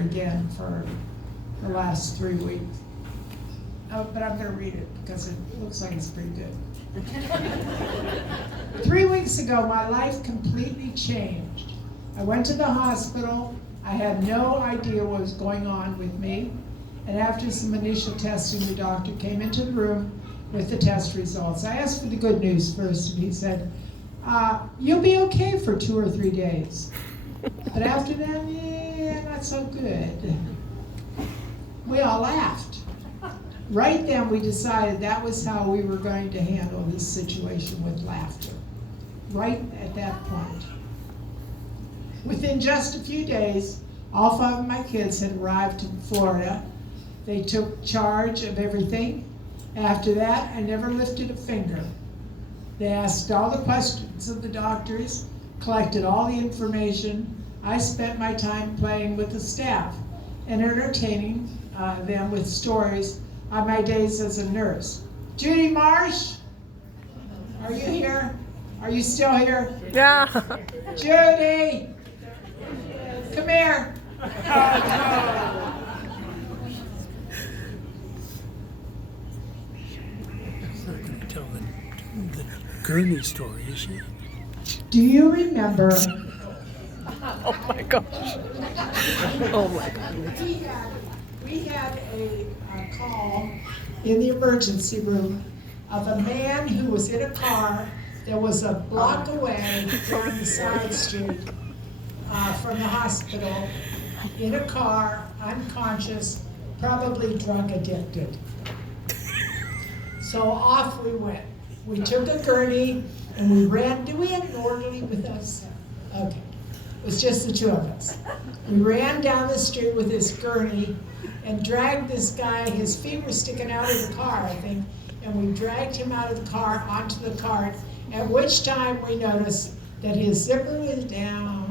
again for the last 3 weeks. Oh, but I'm gonna read it because it looks like it's pretty good. 3 weeks ago, my life completely changed. I went to the hospital. I had no idea what was going on with me. And after some initial testing, the doctor came into the room with the test results. I asked for the good news first, and he said, you'll be okay for 2 or 3 days. But after that, yeah, not so good. We all laughed. Right then, we decided that was how we were going to handle this situation, with laughter. Right at that point. Within just a few days, all 5 of my kids had arrived in Florida. They took charge of everything. After that, I never lifted a finger. They asked all the questions of the doctors, collected all the information. I spent my time playing with the staff and entertaining them with stories on my days as a nurse. Judy Marsh, are you here? Are you still here? Yeah. Judy, come here. She's not going to tell the Gurney story, is she? Do you remember? Oh my gosh. Oh my God. We had a call in the emergency room of a man who was in a car that was a block away down the side street from the hospital, in a car, unconscious, probably drug addicted. So off we went. We took a gurney and we ran. Do we have an orderly with us? Okay. It was just the 2 of us. We ran down the street with this gurney and dragged this guy. His feet were sticking out of the car, I think, and we dragged him out of the car onto the cart, at which time we noticed that his zipper was down.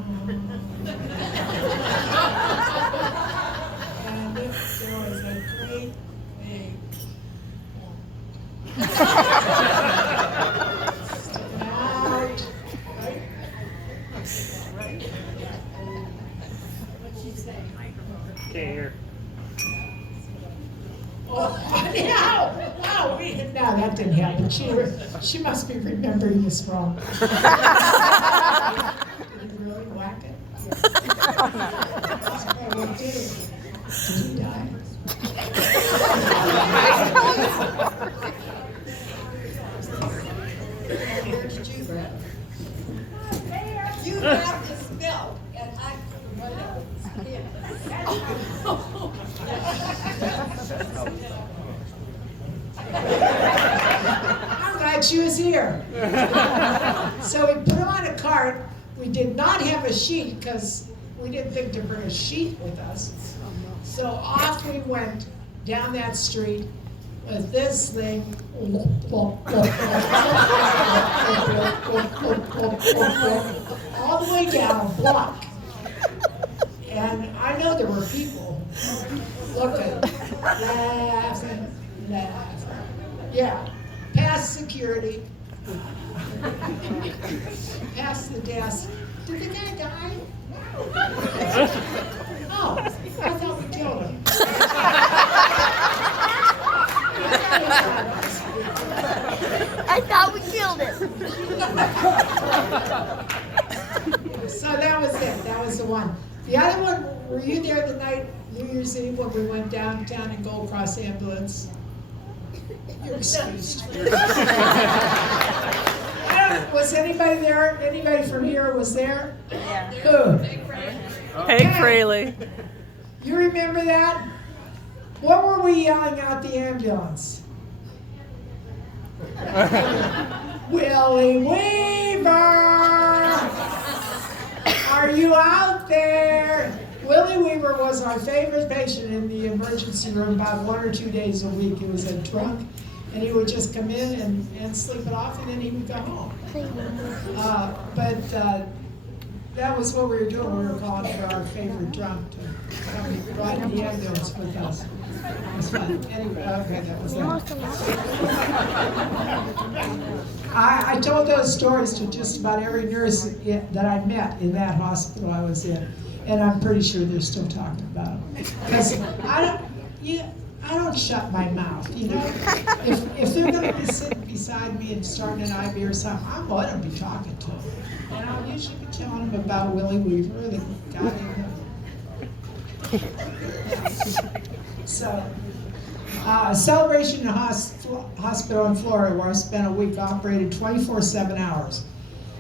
And there was a great big sticking out. Can't hear. Oh, yeah. Wow, no, that didn't happen. She must be remembering this wrong. Did he really whack it? What did he? Did he die? Where did you grab? You grabbed this milk, and I couldn't run out with his I'm glad she was here. So we put him on a cart. We did not have a sheet because we didn't think to bring a sheet with us. So off we went down that street with this thing all the way down a block. And I know there were people looking, laughing. Yeah, past security, past the desk. Did the guy die? Oh, I thought we killed him. I thought we killed him. So that was it. That was the one. The other one, were you there the night, New Year's Eve, when we went downtown in Gold Cross Ambulance? You're excused. Was anybody there? Anybody from here was there? Yeah. Who? Peg Fraley. You remember that? What were we yelling out the ambulance? Willie Weaver! Are you out there? Willie Weaver was our favorite patient in the emergency room about 1 or 2 days a week. He was a drunk, and he would just come in and sleep it off, and then he would go home. But that was what we were doing. We were calling for our favorite drunk to come ride the ambulance with us. It was fun. Anyway, okay, that was that. I told those stories to just about every nurse that I met in that hospital I was in. And I'm pretty sure they're still talking about him. Because I don't shut my mouth, you know? If they're gonna be sitting beside me and starting an IB or something, I'm gonna be talking to them. And I'll usually be telling them about Willie Weaver, the guy in the... So, a celebration in a hospital in Florida where I spent a week, operated 24/7 hours.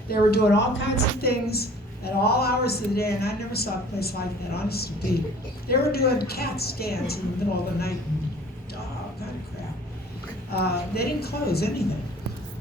They were doing all kinds of things at all hours of the day, and I never saw a place like that, honest to be. They were doing CAT scans in the middle of the night and all kind of crap. They didn't close anything.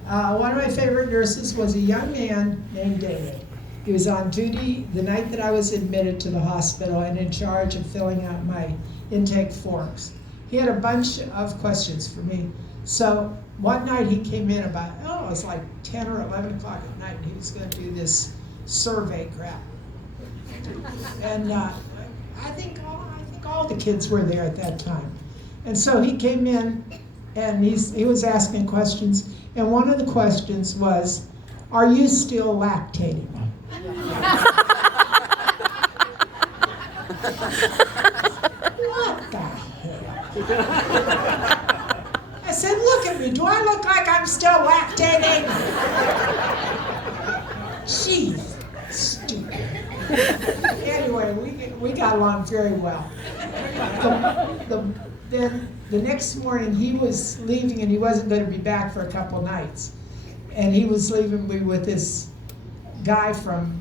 One of my favorite nurses was a young man named David. He was on duty the night that I was admitted to the hospital and in charge of filling out my intake forms. He had a bunch of questions for me. So one night he came in about, it was like 10 or 11 o'clock at night, and he was going to do this survey crap. And I think all the kids were there at that time. And so he came in, and he was asking questions, and one of the questions was, "Are you still lactating?" What the hell? I said, "Look at me. Do I look like I'm still lactating?" Jeez, stupid. Anyway, we got along very well. Then the next morning he was leaving, and he wasn't going to be back for a couple nights. And he was leaving me with this guy from,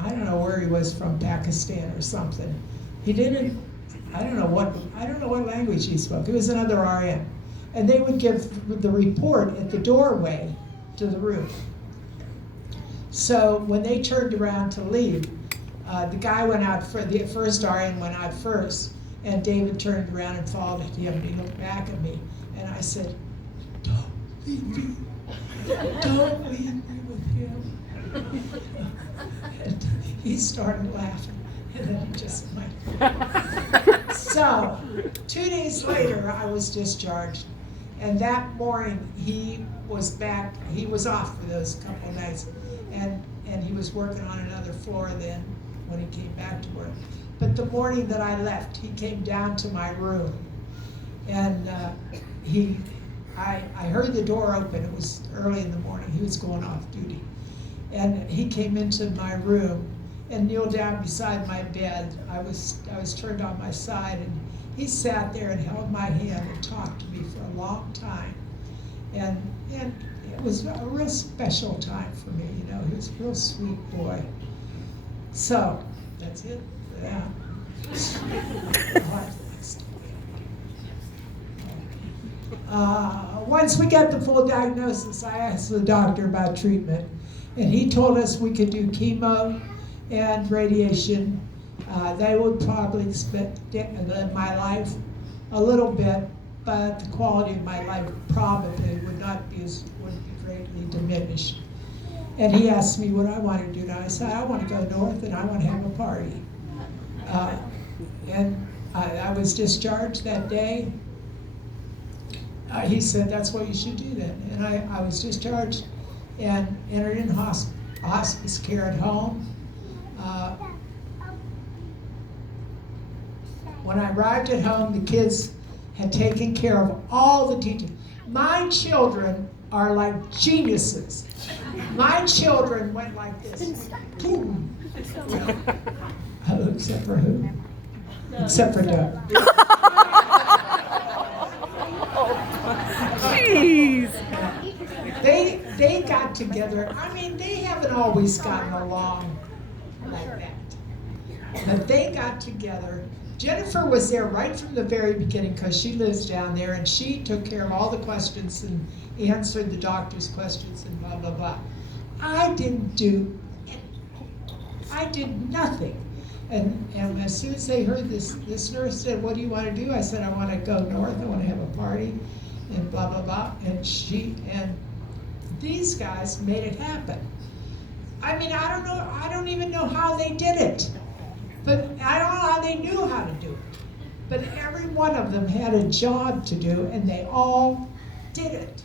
I don't know where he was from, Pakistan or something. He didn't, I don't know what language he spoke. He was another RN. And they would give the report at the doorway to the room. So when they turned around to leave, the guy went out, the first RN went out first, and David turned around and followed him, and he looked back at me, and I said, "Don't leave me. Don't leave me with him." And he started laughing, and then he just went. So 2 days later, I was discharged. And that morning, he was back, he was off for those couple of nights, and he was working on another floor then when he came back to work. But the morning that I left, he came down to my room, and I heard the door open. It was early in the morning. He was going off duty. And he came into my room and kneeled down beside my bed. I was turned on my side, and he sat there and held my hand and talked to me for a long time. And it was a real special time for me, you know. He was a real sweet boy. So, that's it for that. Once we got the full diagnosis, I asked the doctor about treatment, and he told us we could do chemo and radiation. They would probably extend my life a little bit, but the quality of my life probably would be greatly diminished. And he asked me what I want to do now. I said, I want to go north and I want to have a party. And I was discharged that day. He said, that's what you should do then. And I was discharged and entered in hospice care at home. When I arrived at home, the kids had taken care of all the details. My children are like geniuses. My children went like this. Boom. Except for who? Except for Doug. Jeez. They got together. I mean, they haven't always gotten along like that. But they got together. Jennifer was there right from the very beginning because she lives down there, and she took care of all the questions and answered the doctor's questions and blah, blah, blah. I did nothing. And as soon as they heard this nurse said, what do you want to do? I said, I want to go north, I want to have a party, and blah, blah, blah. And these guys made it happen. I mean, I don't even know how they did it. But I don't know how they knew how to do it. But every one of them had a job to do, and they all did it.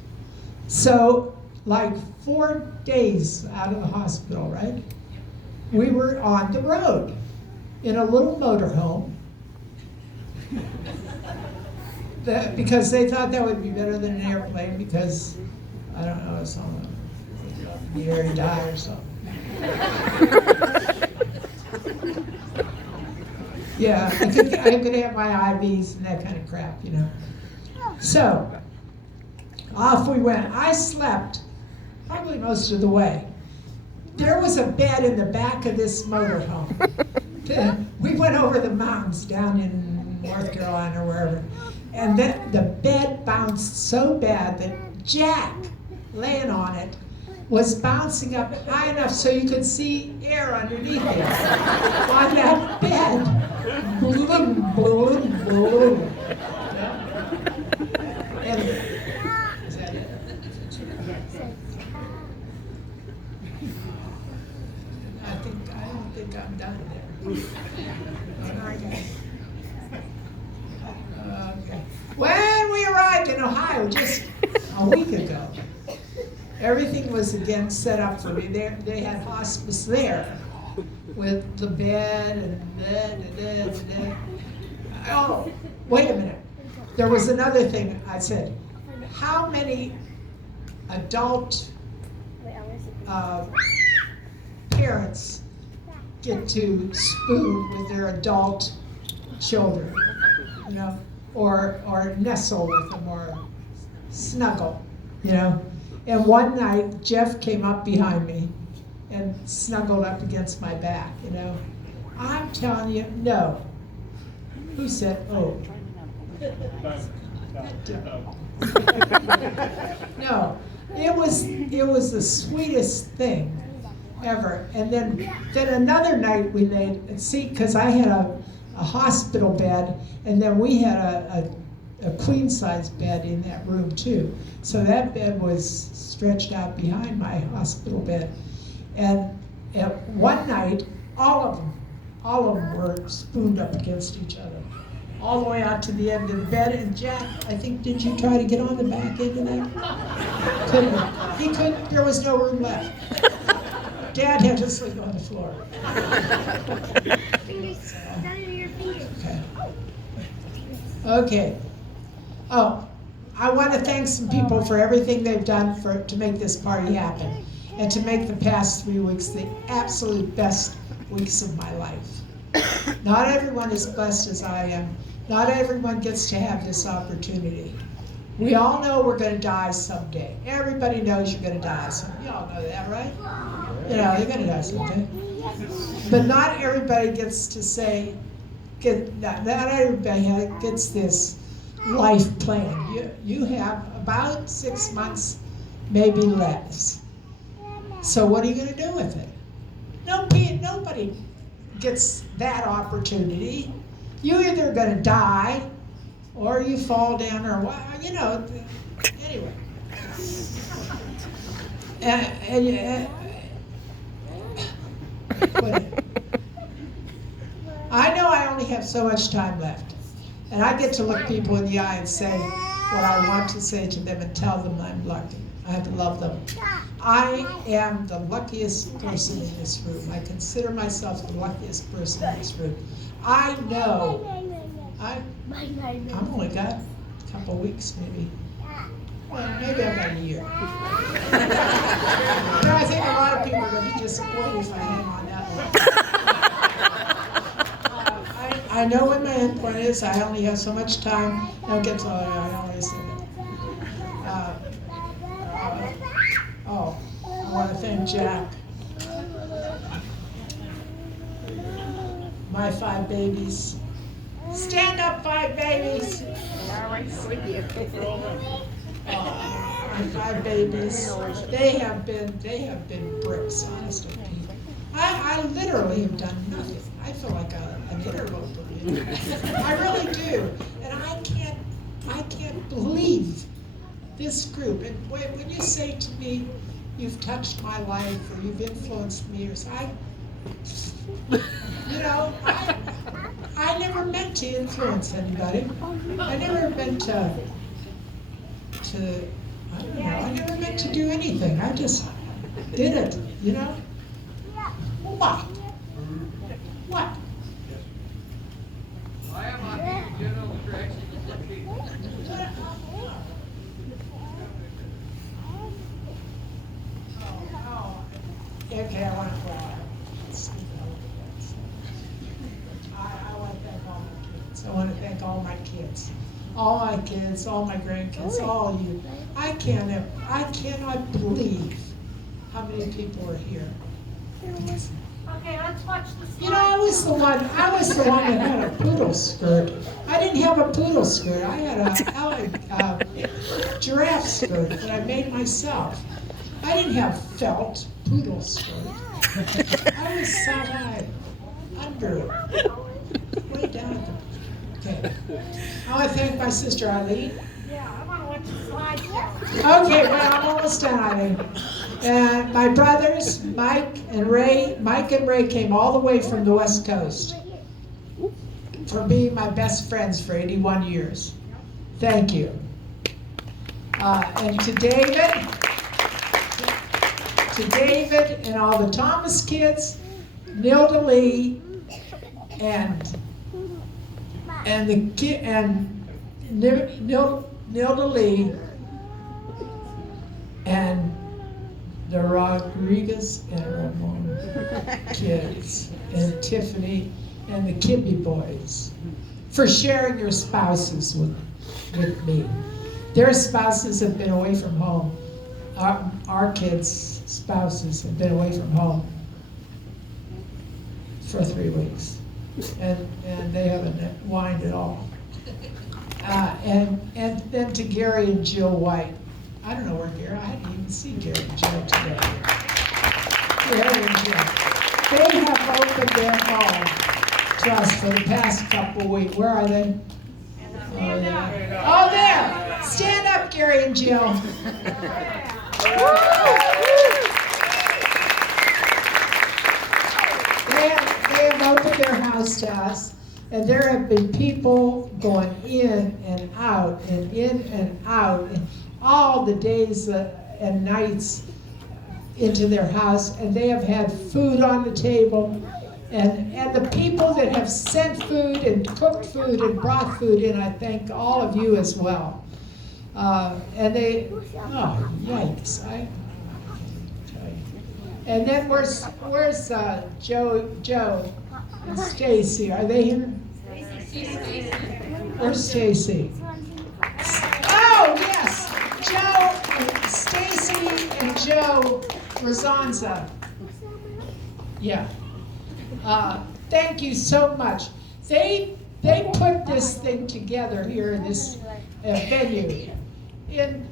So, like 4 days out of the hospital, right? We were on the road. in a little motorhome because they thought that would be better than an airplane because, I don't know, it's on the air and die or something. Yeah, I could have my IVs and that kind of crap, you know. So, off we went. I slept probably most of the way. There was a bed in the back of this motorhome. We went over the mountains down in North Carolina or wherever, and the bed bounced so bad that Jack, laying on it, was bouncing up high enough so you could see air underneath it on that bed. Bloom, bloom, bloom. Anyway, is that it? I don't think I'm done there. Okay. When we arrived in Ohio just a week ago, everything was again set up for me. They had hospice there with the bed and Oh, wait a minute. There was another thing I said. How many adult parents get to spoon with their adult children, you know, or nestle with them or snuggle, you know? And one night, Jeff came up behind me and snuggled up against my back, you know. I'm telling you, no. Who said, oh? No, it was the sweetest thing ever. And then another night we made, because I had a hospital bed, and then we had a queen size bed in that room too. So that bed was stretched out behind my hospital bed. And one night, all of them were spooned up against each other, all the way out to the end of the bed. And Jack, I think, did you try to get on the back end of that? Couldn't. He couldn't. There was no room left. Dad had to sleep on the floor. Okay. Oh, I want to thank some people for everything they've done to make this party happen, and to make the past 3 weeks the absolute best weeks of my life. Not everyone is blessed as I am. Not everyone gets to have this opportunity. We all know we're going to die someday. Everybody knows you're going to die someday. You all know that, right? You know, you're going to die someday. But not everybody gets to say, not everybody gets this life plan. You have about 6 months, maybe less. So what are you going to do with it? Nobody gets that opportunity. You're either going to die, or you fall down, or what, you know. Anyway. I know I only have so much time left, and I get to look people in the eye and say what I want to say to them and tell them I'm lucky. I have to love them. I am the luckiest person in this room. I consider myself the luckiest person in this room. I know I've only got a couple weeks, maybe. Well, maybe about a year. But I think a lot of people are going to be disappointed if I hang on that long. I know what my end point is. I only have so much time. I don't get to, I always say that. I want to thank Jack. My 5 babies. Stand up, 5 babies. My 5 babies. They have been bricks, honest to Pete. I literally have done nothing. I feel like an interloper. I really do. And I can't believe this group. And when you say to me, you've touched my life, or you've influenced me, or so, I never meant to influence anybody. I never meant to I don't know, I never meant to do anything. I just did it, you know? What? So I want to thank all my kids, all my grandkids, all you. I cannot believe how many people are here. Okay, let's watch the slide. You know, I was the one that had a poodle skirt. I didn't have a poodle skirt. I had a giraffe skirt that I made myself. I didn't have felt poodle skirt. I was side under, way down at the, okay. I want to thank my sister Eileen. Yeah, I want to watch the slideshow. Okay, well, I'm almost done, Eileen. And my brothers, Mike and Ray came all the way from the West Coast for being my best friends for 81 years. Thank you. And to David and all the Thomas kids, Nilda Lee, and Nilda Lee, and the Rodriguez and Ramon kids, and Tiffany, and the Kibbe boys, for sharing your spouses with me. Their spouses have been away from home. Our kids' spouses have been away from home for 3 weeks, and they haven't whined at all. And then to Gary and Jill White. I don't know where Gary, I didn't even see Gary and Jill today. Gary and Jill. They have opened their home to us for the past couple of weeks. Where are they? Oh, there! Stand up, Gary and Jill. They have opened their house to us, and there have been people going in and out, and all the days and nights into their house, and they have had food on the table, and the people that have sent food and cooked food and brought food in, I thank all of you as well. And they, oh yikes! And then where's Joe and Stacy? Are they here? Where's Stacy? Oh yes, Stacy and Joe Razanza. Yeah. Thank you so much. They put this thing together here in this venue. In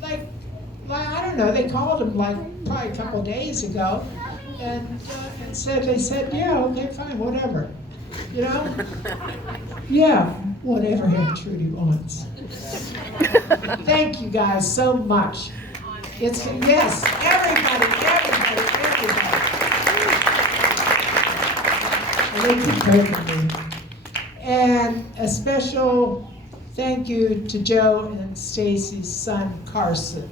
like I don't know. They called him like probably a couple days ago, and they said yeah, okay, fine, whatever. You know? Yeah, whatever Trudy wants. Thank you guys so much. Yes, everybody. And they keep praying for me. And a special thank you to Joe and Stacy's son, Carson.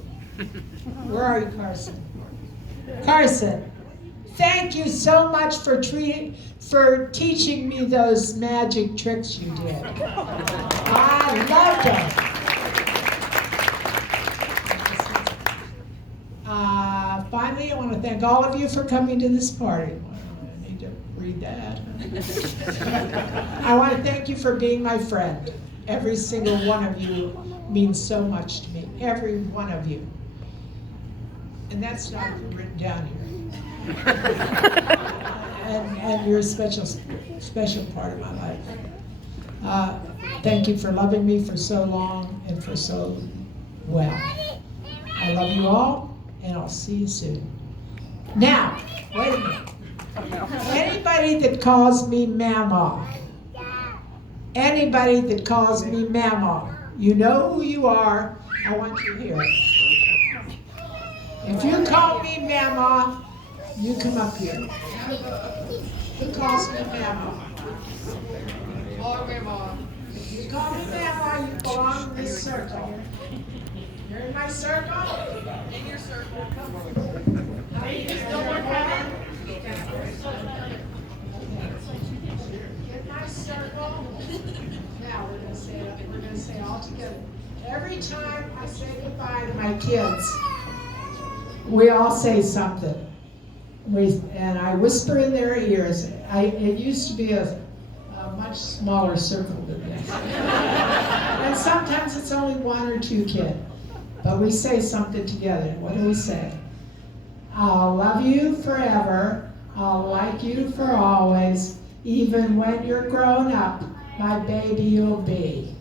Where are you, Carson? Carson, thank you so much for teaching me those magic tricks you did. I loved them. Finally, I want to thank all of you for coming to this party. I need to read that. I want to thank you for being my friend. Every single one of you means so much to me. Every one of you. And that's not even written down here. And you're a special part of my life. Thank you for loving me for so long and for so well. I love you all, and I'll see you soon. Now, wait a minute. Anybody that calls me Mama, you know who you are. I want you here. If you call me Mama, you come up here. Who calls me Mama? Oh, Mama. You call me Mama, you belong in this circle. You're in my circle? In your circle. How do you still want that? In my circle. Now we're gonna say it all together. Every time I say goodbye to my kids, we all say something. And I whisper in their ears. It used to be much smaller circle than this. And sometimes it's only one or two kids. But we say something together. What do we say? I'll love you forever. I'll like you for always. Even when you're grown up, my baby you'll be.